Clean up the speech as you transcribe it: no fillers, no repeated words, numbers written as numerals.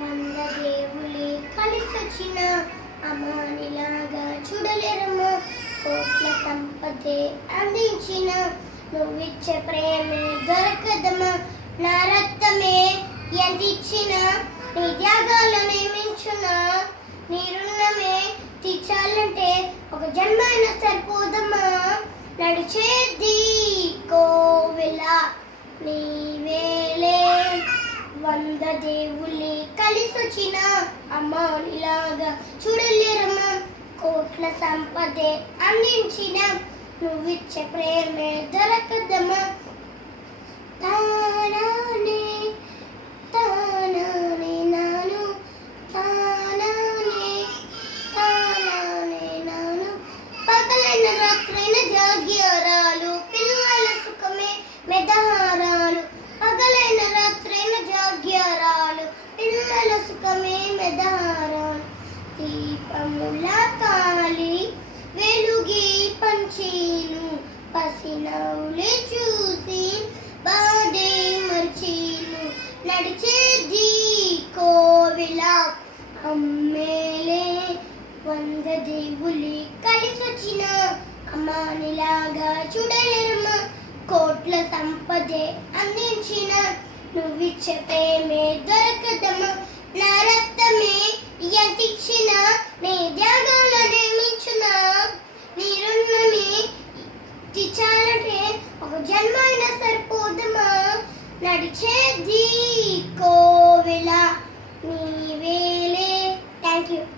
వంద దేవులే కలిసొచ్చిన అమానిలాగా చూడలేరమ్మా. కోట్ల సంపదే అందించిన నువ్విచ్చే ప్రేమే దొరకదమ్మా. నా రక్తమే ఎంతిచ్చిన నీ త్యాగాలనే మించున. నీ రుణమే తీర్చాలంటే ఒక జన్మైనా సరిపోదమ్మా. నడిచేది కోవెల నీవేలే. వంద దేవుళ్ళే కలిసొచ్చిన అమ్మానిలాగా చూడలేరమ్మా. కోట్ల సంపదే అందించిన నువ్విచ్చే ప్రేమే దొరకదమ్మా. తానానే తానానే నాను తానానే తానానే నాను. పగలైన రాత్రైన జాగ్యారాలు పిల్లల సుఖమే మెదహారాలు. పగలైన రాత్రైన జాగ్యారాలు పిల్లల సుఖమే మెదహారాలు. దీపముల కాలి వెలుగే పంచేను పసినవులే చూసి బాధే మర్చేను. నడిచేది కోవెల అమ్మేలే. వంద దేవులే కలిసొచ్చిన అమ్మానిలాగా చూడలేరమ్మా. కోట్ల సంపదే అందించిన నువ్విచ్చే ప్రేమే దొరకదమ్మా. నా రక్తమే ఎంతిచ్చిన నీ త్యాగాలనే